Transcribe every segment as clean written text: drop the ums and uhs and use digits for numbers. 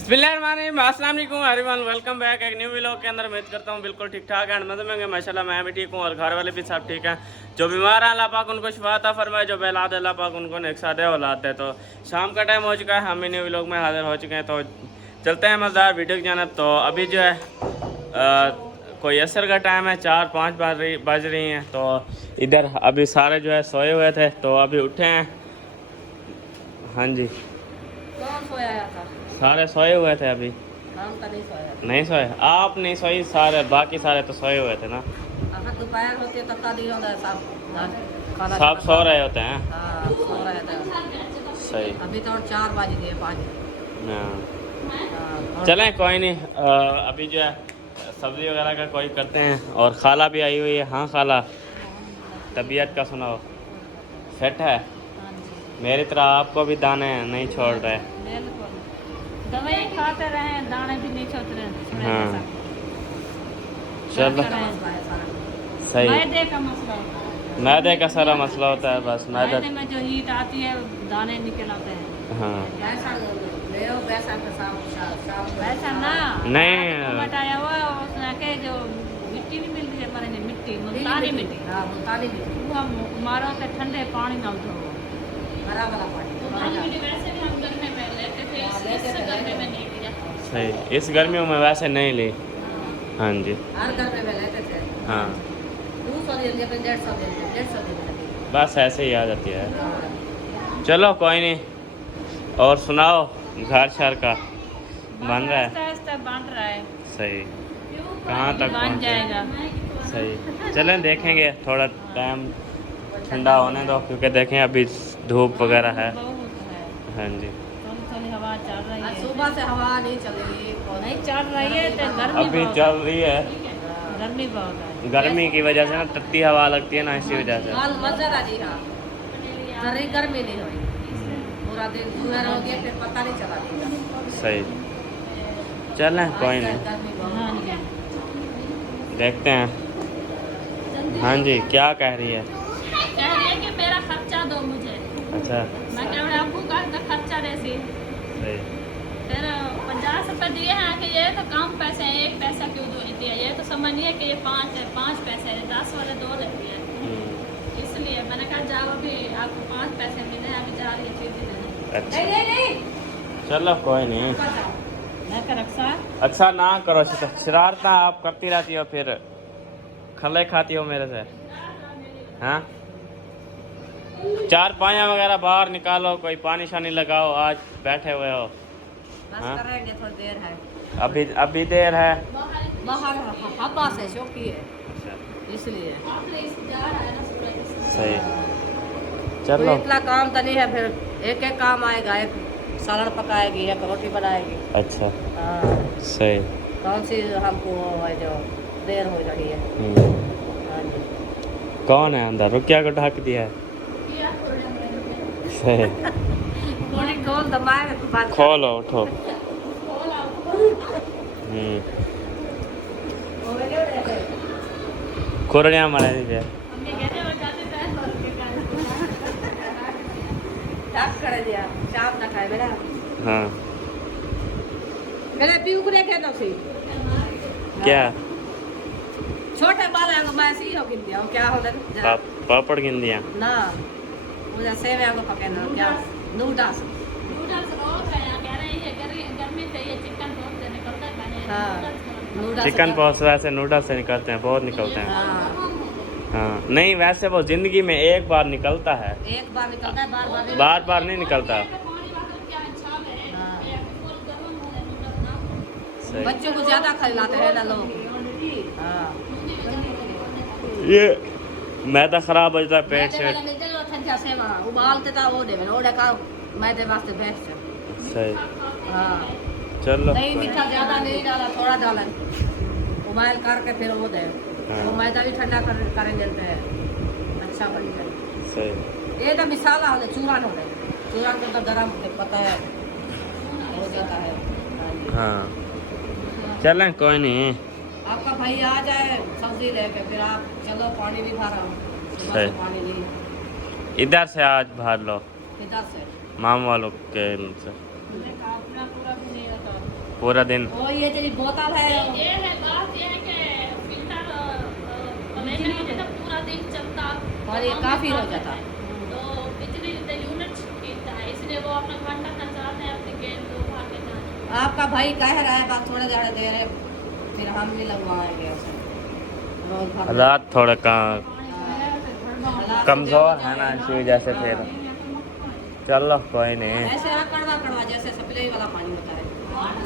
अस्सलाम वालेकुम everyone, welcome back एक न्यू व्लॉग के अंदर। उम्मीद करता हूँ बिल्कुल ठीक ठाक है। मज़े माशाल्लाह मैं भी ठीक हूँ और घर वाले भी सब ठीक हैं। जो बीमार हैं अल्लाह पाक उनको शिफा अता फरमाए, जो बेलाद अल्लाह पाक उनको नेक सादे औलाद दे। तो शाम का टाइम हो चुका है, हम भी न्यू व्लॉग में हाजिर हो चुके हैं। तो चलते हैं मज़ेदार वीडियो की जानब। तो अभी जो है कोई असर का टाइम है, 4-5 बज रही हैं। तो इधर अभी सारे जो है सोए हुए थे, तो अभी उठे हैं। हाँ जी, कौन सोया था? सारे सोए हुए थे अभी। हम तो नहीं सोया। नहीं सोए? आप नहीं सोई, सारे बाकी सारे तो सोए हुए थे ना। अगर दोपहर होती तो कभी होता सब खाना सब सो रहे होते हैं। हाँ, सो रहे थे। सही। अभी तो 4 बज गए, 5। हाँ, चलें कोई नहीं। अभी जो है सब्ज़ी वगैरह का कोई करते हैं। और खाला भी आई हुई है। हाँ खाला, तबीयत का सुनाओ? फिट है? मेरी तरह आपको भी दाने नहीं छोड़ रहे। दवाई खाते रहे, दाने भी नहीं छोड़ रहे। हाँ चलो सही। मैदे का मसला होता है। मैदे का सारा मसला होता है बस। मैदे में जो हीट आती है दाने निकल आते हैं। हाँ वैसा ना नहीं, बताया हुआ उसने के जो मिट्टी नहीं मिलती है, मरे मिट्टी मुल्तानी मिट्टी। हाँ, मुल्तानी मिट्टी वो हम मारो तो ठंडे पानी ना उठो, हरा वाला पानी। मुल्तानी मिट्टी वैसे भी हम गर्मी में लेते थे, इस गर्मी में नहीं लिया। सही, इस गर्मियों में वैसे नहीं ली। हाँ जी, हर गर्मी में लेते थे। हाँ 200 दिन या 150 दिन बस ऐसे ही आ जाती है। चलो कोई नहीं। और सुनाओ, घर शहर का बन रहा है? आस्ता बन रहा है। सही, कहाँ तक बन पहुँचे? जाएगा। सही, चलें देखेंगे। थोड़ा टाइम ठंडा होने दो, क्योंकि देखें अभी धूप वगैरह है। हाँ जी, थोड़ी हवा चल रही है। सुबह से हवा नहीं चल रही, नहीं चल रही है तो गर्मी अभी चल रही है। गर्मी बहुत है। गर्मी की वजह से ना तत्ती हवा लगती है ना, इसी वजह से। गर्मी नहीं हुई, पूरा दिन सुबह हो गया, फिर पता नहीं चला। सही, चलें कोई नहीं, देखते हैं। हाँ जी, क्या कह रही है? कह रही है कि मेरा खर्चा दो मुझे। अच्छा, मैं कह रहा आपको का खर्चा रहती। सही। फिर 50 रुपये दिए हैं कि ये तो कम पैसे हैं, 1 पैसा क्यों दिया? ये तो समझिए कि ये 5 पैसे है, 10 वाले 2 रहती है। इसलिए मैंने कहा जाओ, अभी आपको 5 पैसे मिले हैं, अभी जा रही है चीज़ देने। अच्छा नहीं चलो कोई नहीं। मैं कर अच्छा ना करो, शरारत आप करती रहती हो, फिर खले खाती हो मेरे से। हाँ, 4 पाया वगैरह बाहर निकालो, कोई पानी शानी लगाओ, आज बैठे हुए हो। हाँ, करेंगे, थोड़ी देर है। अभी देर है। बाहर हवा से शौकी है, अच्छा, इसलिए। सही, तो चलो। इतना काम तो नहीं है, फिर एक एक काम आएगा। एक सालन पकाएगी, एक रोटी बनाएगी। अच्छा, हाँ, सही। कौन सी हमको है जो देर हो रही है। हाँ जी। कौन है अंदर? रुकिया को ढक दिया है। सही, खोल दबाए, खोलो, उठो। कुरड़िया मारे दीजिए। कर दिया, चाप ना खाए मेरा। हाँ, मेरे पीऊ को देखे तो सी क्या छोटे बाल हैं, मैं सी हो गिन दिया क्या हो रहा पापड़ गिन दिया ना, मुझे सेव को पके ना क्या नूडल्स हो गया, कह रही है गर्मी चाहिए, चिकन बहुत से निकलता है। हाँ, नूडल्स चिकन पॉस वैसे नूडल्स से निकलते हैं, बहुत निकलते हैं। हाँ, नहीं वैसे वो जिंदगी में एक बार निकलता है, एक बार निकलता है, बार बार नहीं निकलता। बच्चों को ज्यादा खिलाते हैं ना लोग। हाँ, ये मैदा खराब हो जाता है पेट से। उबालते था वो दे का मैदे वास्ते बेस्ट है। सही, हाँ, चलो। नहीं मीठा ज्यादा नहीं डाला, थोड़ा डाला, उबाल करके फिर वो दे। वो मैदा भी ठंडा करें देते हैं, अच्छा बनेगा। सही, ये तो मिसाला हो जाए, चूरन हो जाए, चूरन को तो गरम पता है हो जाता है। हाँ चलें कोई नहीं। आपका भाई आ जाए सब्जी लेके, फिर आप चलो, पानी भी भरा सही, पानी नहीं इधर से आज भर लो, इधर से माम वालों के से। पूरा भी नहीं होता। पूरा दिन। और ये तेरी बोतल है, ये है बात, ये है कि फिल्टर लेने में तो पूरा दिन चलता और ये काफी हो जाता। तो बिजली तो यूनिट खींचता है, इसलिए वो अपना घंटा खर्च चाहते हैं अपने गेंद को भागे जाने। आपका भाई कह रहा है बात थोड़ा ज़्यादा दे रहे, फिर हम भी लगवाएंगे ऐसे रोज भर में। हालात थोड़ा हालात कमजोर है ना, इसी वजह से फिर चलो कोई नहीं। ऐसे आप कड़वा कड़वा जैसे सप्लाई वाला पानी होता है।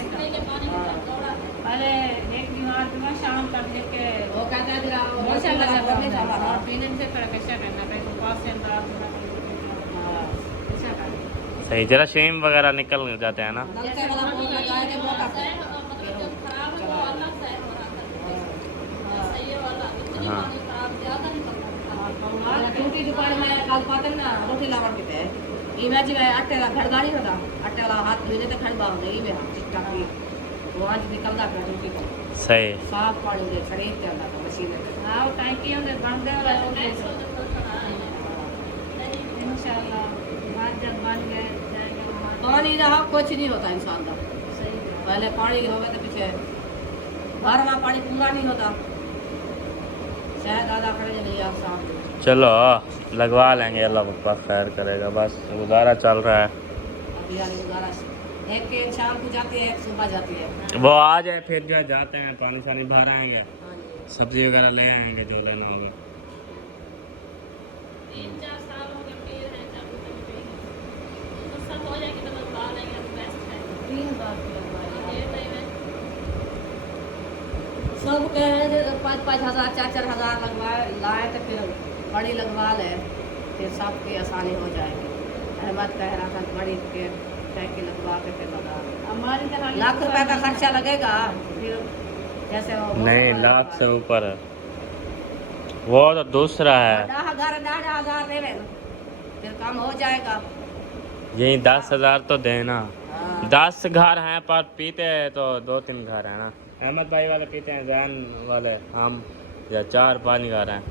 सप्लाई के पानी की तरफ दौड़ा है। अरे एक बीमार जो है शाम तक लेके वो कहता है जरा वो बहुत लगा लगा में था था। और पीने से थोड़ा कैसा करना कहीं तो पास से अंदर कैसा करना। सही, जरा शेम वगैरह निकल जाते हैं ना। नलके वाला बोल लगाए थे वो करते हैं। मतलब जो खराब है वो अलग से हो रहा था। सही है वाला इतनी हाँ। पानी खराब ज्यादा निकलता था। रोटी दुकान में कल पाते ना रोटी लावण के थे इमेज में आटे का खड़गाड़ी होता आटे वाला हाथ धोने तो खड़बा होता ही में चिट्टा की वो आज निकलता है रोटी का सही। साफ पानी में खरीद के आता था मशीन में। हाँ वो टैंकी होंगे बन गए वाला हो गए इंशाल्लाह बाद जब बन गए जाएंगे वहाँ। पानी रहा कुछ नहीं होता इंसान का। सही है। पहले पानी होगा तो पीछे घर में पानी पूरा नहीं होता शायद आधा खड़े नहीं आप साफ चलो लगवा लेंगे, अल्लाह पाक खैर करेगा। बस गुजारा चल रहा है। अभी यार गुजारा एक के शाम को जाती है एक सुबह जाती है। वो आ जाए फिर जो है जाते हैं, पानी शानी भर आएंगे, हाँ जी। सब्जी वगैरह ले आएंगे जो लेना होगा। 3-4 साल हो गए पी रहे हैं चालू करके। तो सब हो जाएगी तो लगवा लेंगे तो बेस्ट है। 3 बार की लगवाई। ये नहीं है। सब कह रहे थे 5-5 हज़ार 4-4 हज़ार लगवाए लाए तो फिर बड़ी लगवा ले फिर सबकी आसानी हो जाएगी। अहमद कह रहा था बड़ी के टैंकी लगवा के फिर लगा हमारी तो हाल लाख रुपए का खर्चा लगेगा फिर जैसे वो नहीं, लाख से ऊपर है वो तो दूसरा है। 10,000 देवे फिर काम हो जाएगा। यही 10,000 तो देना। हाँ। 10 घर हैं पर पीते हैं तो 2-3 घर हैं ना। अहमद भाई वाले पीते हैं, जैन वाले हम या 4-5 घर हैं,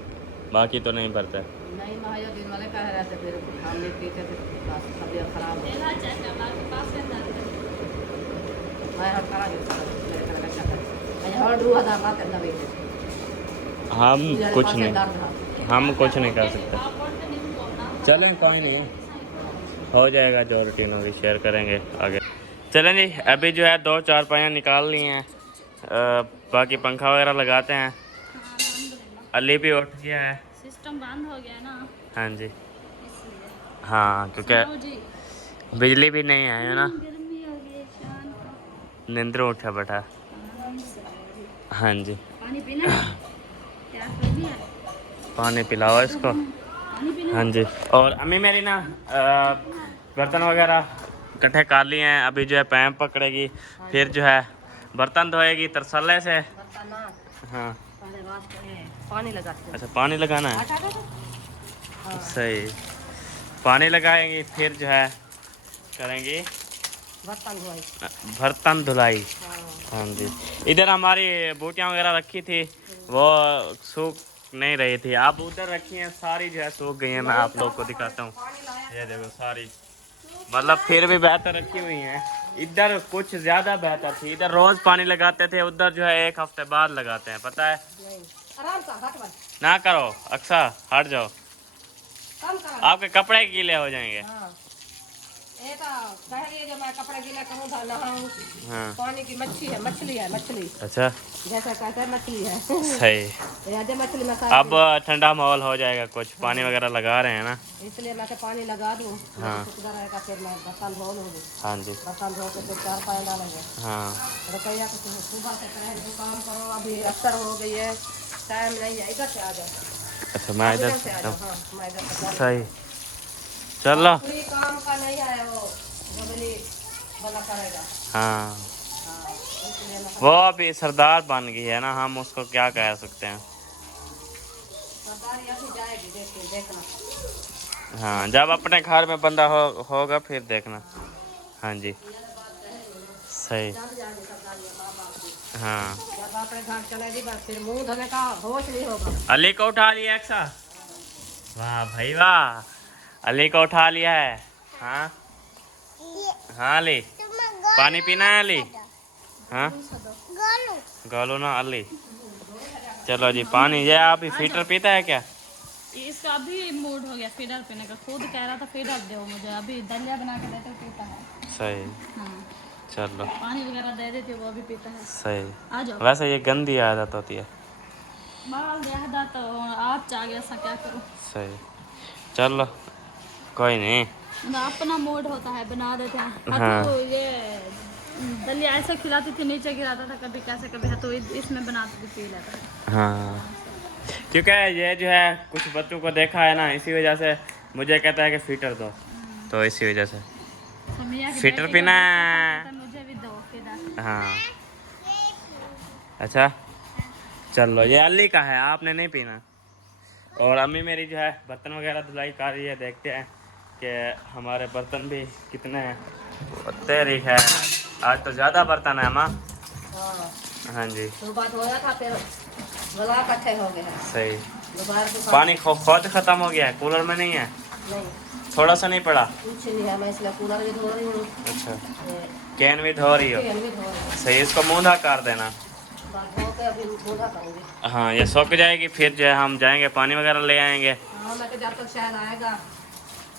बाकी तो नहीं भरते। नहीं महाजुद्दीन वाले कह रहे थे फिर हम नहीं पीते थे बस तबीयत खराब हो तेरा चाचा बात पास से जाते हैं। मैं हर करा देता मेरे घर का चाचा अरे हर 2,000 बात करना भी हम कुछ नहीं, हम कुछ नहीं कर सकते। आप और तो नहीं बोलना। चलें कोई नहीं, हो जाएगा जो रूटीन होगी शेयर करेंगे आगे। चलें जी, अभी जो है 2 चारपाइयाँ निकाल ली हैं, बाकी पंखा वगैरह लगाते हैं। अली भी उठ गया है। सिस्टम बंद हो गया ना हाँ जी, इसलिए। हाँ क्योंकि सुनाओ जी। बिजली भी नहीं है ना, गर्मी हो गई शाम को। नींद उठा बैठा। हाँ जी, पानी पीना है? क्या करनी है? पानी पिलाओ इसको। पानी पीना हाँ जी, और अम्मी मेरी ना बर्तन वगैरह इकट्ठे कर लिए हैं। अभी जो है पैप पकड़ेगी, फिर जो है बर्तन धोएगी तरसले से। बर्तन ना हाँ पहले वास्ते में पानी लगाते हैं अच्छा, पानी लगाना है। आटा का तो सही, पानी लगाएंगी फिर जो है करेंगी बर्तन धोई। बर्तन धुलाई। हाँ हाँ जी, इधर हमारी बूटियाँ वगैरह रखी थी, वो सूख नहीं रही थी। अब उधर रखी हैं, सारी जो है सूख गई हैं। मैं आप लोग को दिखाता हूँ, ये देखो सारी, मतलब फिर भी बेहतर रखी हुई हैं। इधर कुछ ज़्यादा बेहतर थी, इधर रोज़ पानी लगाते थे, उधर जो है 1 हफ्ते बाद लगाते हैं, पता है। नहीं आराम से हट बन ना करो अक्सा, हट जाओ, कम करा आपके कपड़े गीले हो जाएंगे। हाँ ये तो कह रही है जो मैं कपड़े गीला करूँ था नहाऊँ हाँ पानी की मच्छी है मछली अच्छा, जैसा कहते हैं मछली है सही। याद है मछली में अब ठंडा माहौल हो जाएगा, कुछ पानी वगैरह लगा रहे हैं ना। इसलिए मैं तो पानी लगा दूँ हाँ। सूखता रहेगा फिर मैं बर्तन धो लूँगी हाँ जी, बर्तन धो के फिर 4 पानी डालेंगे हाँ रुपया तो सुबह से कहे जो काम करो अभी अक्सर हो गई है टाइम नहीं है इधर से आ जाओ अच्छा, मैं इधर से आ जाओ हाँ मैं इधर से आ जाऊँ। सही, चलो। कोई काम का नहीं है वो जबली बना करेगा हाँ, हाँ इसलिए मैं वो अभी सरदार बन गई है ना, हम उसको क्या कह सकते हैं। सरदार अभी जाएगी देखना हाँ, जब अपने घर में बंदा होगा फिर देखना। हाँ जी सही। जब जाएगी सरदार माँ बाप की हाँ, जब अपने घर चलेगी बस फिर मुंह धोने का होश नहीं होगा अली को उठा लिया एक्सा, वाह भाई वाह, अली को उठा लिया है। हाँ हाँ अली, पानी पीना है अली, हाँ गालो ना अली। चलो जी पानी, ये आप ही फीटर पीता है क्या? इसका अभी मूड हो गया फीडर पीने का, खुद कह रहा था फीडर दो मुझे, अभी दलिया बना के देते पीता है। सही। हाँ चलो पानी वगैरह दे देते वो भी पीता है। सही। आ जाओ। वैसे ये गंदी आदत होती है। बाल देहदा तो आप चाह ऐसा क्या करूँ। सही। चलो कोई नहीं। ना अपना मूड होता है बना देते हैं। हाँ। तो ये दलिया ऐसे खिलाती थी, नीचे गिराता था कभी कैसे कभी, तो इसमें बनाते थे पी लेता था। हाँ क्योंकि ये जो है कुछ बच्चों को देखा है ना, इसी वजह से मुझे कहता है कि फीटर दो, तो इसी वजह से सुमिया की फीटर बेटी को पीना देखता था, है। मुझे भी दो फीडर। हाँ अच्छा चलो ये अली का है, आपने नहीं पीना। और अम्मी मेरी जो है बर्तन वगैरह धुलाई कर रही है, देखते हैं कि हमारे बर्तन भी कितने हैं। तेरी है आज तो ज़्यादा बर्तन है माँ। हाँ हाँ जी सुबह धोया था फिर गला इकट्ठे हो गए हैं। सही। दोपहर को पानी खुद ख़त्म हो गया है, कूलर में नहीं है, नहीं थोड़ा सा नहीं पड़ा। कुछ नहीं है, मैं इसलिए कूलर भी धो रही हूँ। अच्छा ये कैन भी धो रही हो? पेन भी धो रही हूँ। सही, इसको मूंधा कर देना। बस धो के अभी पूजा करूँगी। हाँ ये सूख जाएगी, फिर जो है हम जाएंगे पानी वगैरह ले आएंगे। हाँ मैं तो जब तक शायद आएगा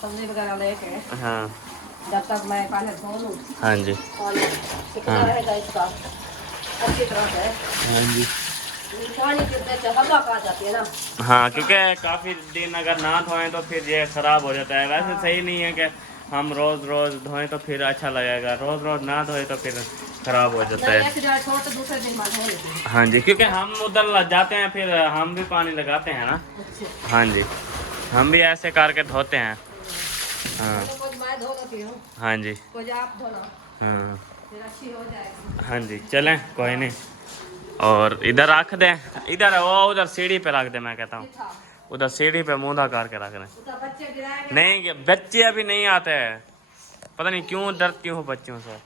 सब्जी वगैरह लेके, हाँ जब तक मैं पहले धो लूँ हाँ जी पानी कितना हाँ। रहेगा इसका अच्छी तरह से। हाँ जी पानी कितने से हवा आ जाती है ना। हाँ क्योंकि काफ़ी दिन अगर ना धोएं तो फिर ये ख़राब हो जाता है। वैसे सही नहीं है कि हम रोज़ रोज़ धोएं तो फिर अच्छा लगेगा, रोज़ रोज़ ना धोएं तो फिर ख़राब हो जाता नहीं है। एक जगह छोड़ के दूसरे दिन बाद धो लेती हूँ। हाँ जी क्योंकि हम उधर जाते हैं फिर हम भी पानी लगाते हैं ना। अच्छा हाँ जी हम भी ऐसे करके धोते हैं। हाँ तो कुछ मैं धो लेती हूँ, हाँ जी कुछ आप धोना, हाँ फिर अच्छी हो जाएगी। हाँ जी चलें कोई नहीं। और इधर रख दें, इधर वो उधर सीढ़ी पे रख दें, मैं कहता हूँ था उधर सीढ़ी पे मूंधा करके रख दें। उसका बच्चे गिराएंगे। नहीं बच्चे अभी नहीं आते हैं, पता नहीं क्यों डर क्यों हो बच्चों से।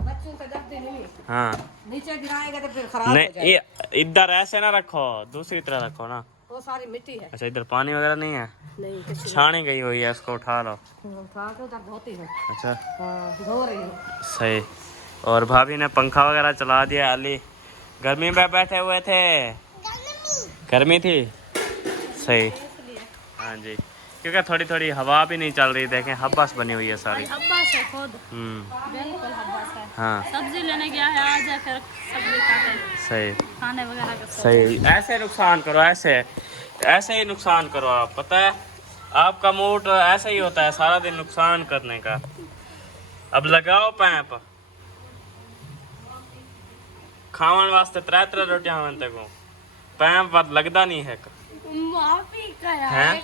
बच्चों से डरते नहीं, हाँ नीचे गिराएंगे तो फिर खराब हो नहीं जाएगा। इधर ऐसे ना रखो, दूसरी तरह रखो ना। वो सारी मिट्टी है। अच्छा इधर पानी वगैरह नहीं है, नहीं कुछ छानी गई हुई है, इसको उठा लो। उठा के उधर धोती हूँ। अच्छा हाँ धो रही हूँ। सही। और भाभी ने पंखा वगैरह चला दिया। अली गर्मी में बैठे हुए थे, गर्मी थी। सही। हाँ जी क्योंकि थोड़ी थोड़ी हवा भी नहीं चल रही, देखें हब्बास बनी हुई है सारी। हब्बास है खुद, बिल्कुल हब्बास है। हाँ सब्जी लेने गया है, आ जाकर सब्जी काटे सही खाने वगैरह का सोच। सही। ऐसे नुकसान करो, ऐसे ऐसे ही नुकसान करो आप, पता है आपका मूड ऐसा ही होता है सारा दिन नुकसान करने का। अब लगाओ पैप खावन वास्ते त्रै त्रै रोटियां बनते को पैप बात लगता नहीं है। हैं?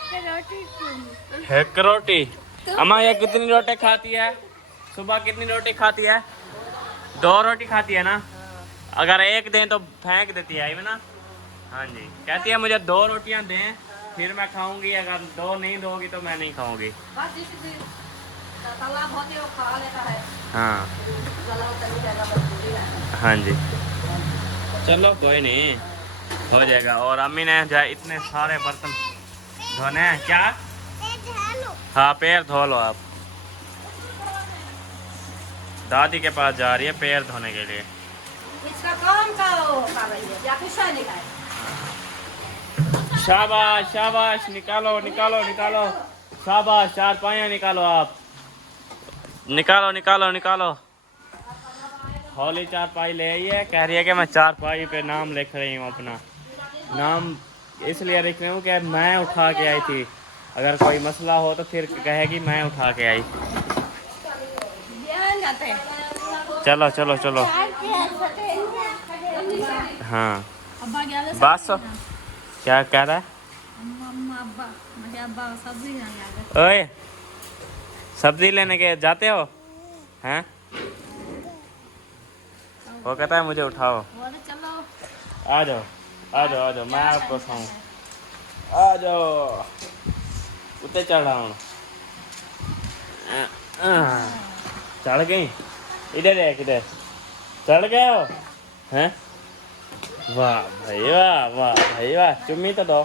एक रोटी अम्मा ये कितनी रोटी खाती है? सुबह कितनी रोटी खाती है? 2 रोटी खाती है ना। अगर एक दें तो फेंक देती है ना। हाँ जी कहती है मुझे 2 रोटियां दें फिर मैं खाऊंगी, अगर 2 नहीं दोगी तो मैं नहीं खाऊंगी। बस जिस दिन तालाब होती है वो खा लेता है। हाँ गला उतर जाएगा बस पूरी है। हाँ जी चलो कोई नहीं हो जाएगा। और अम्मी ने जो है इतने सारे बर्तन धोने हैं। क्या? हाँ पैर धो लो आप। दादी के पास जा रही है पैर धोने के लिए। इसका काम का वो कर रही है या कुछ नहीं है। शाबाश शाबाश, निकालो निकालो निकालो, शाबाश 4 पाइयाँ निकालो आप, निकालो निकालो निकालो। होली 4 पाई ले आई है, कह रही है कि मैं 4 पाई पे नाम लिख रही हूँ। अपना नाम इसलिए लिख रही हूँ कि मैं उठा के आई थी, अगर कोई मसला हो तो फिर कहेगी मैं उठा के आई। चलो चलो चलो। हाँ अब्बा गया था बस क्या कह रहा है? अम्मा अब्बा, मैं अब्बा सब्जी लेने आ गए। ओए सब्जी लेने के जाते हो हैं? वो कहता है मुझे उठाओ। बोले चलो आ जाओ आ जाओ आ जाओ, मैं आपको खाऊं। आ जाओ उते चढ़ाऊं। चढ़ गई? इधर देख इधर, चढ़ गए हो हैं? वाह भाई वाह, वाह भाई वाह, चुम्मी तो दो।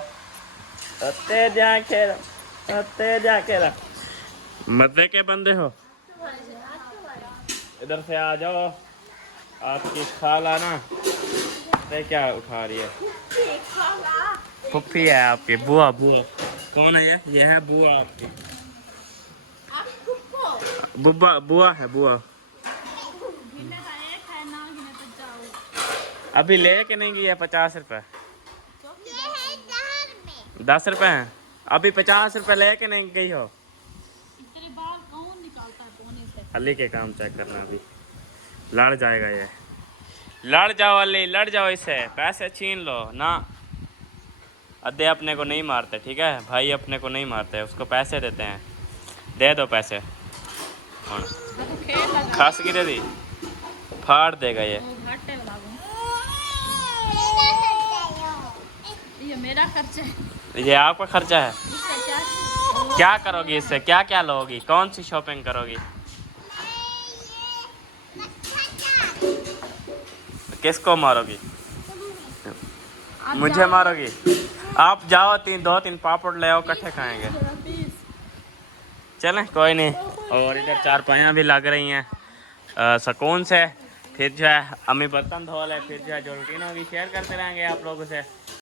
अते जाके मजे के बंदे हो। इधर से आ जाओ। आपकी खाला ना ये क्या उठा रही है? फुफ्फी है आपकी, बुआ। बुआ कौन है ये है बुआ आपकी। बुआ बुआ है बुआ। अभी ले के नहीं गई है 50 रुपए। 10 रुपए हैं अभी, 50 रुपए ले के नहीं गई हो। अली के काम चेक करना, अभी लड़ जाएगा ये। लड़ जाओ अली, लड़ जाओ इससे, पैसे छीन लो ना। अद्दे अपने को नहीं मारते, ठीक है भाई, अपने को नहीं मारते, उसको पैसे देते हैं। दे दो पैसे। हाँ खास की दे दी, फाड़ देगा ये। ये मेरा खर्चा है। ये आपका खर्चा है। क्या करोगी इससे, क्या क्या लोगी, कौन सी शॉपिंग करोगी? किसको मारोगी? मुझे मारोगी? आप जाओ, 2-3 पापड़ ले आओ, इकट्ठे खाएंगे। चलें कोई नहीं। और इधर चारपाइयाँ भी लग रही हैं सुकून से। फिर जो है अम्मी बर्तन धो ले, फिर जो है जो रूटीन होगी शेयर करते रहेंगे आप लोगों से।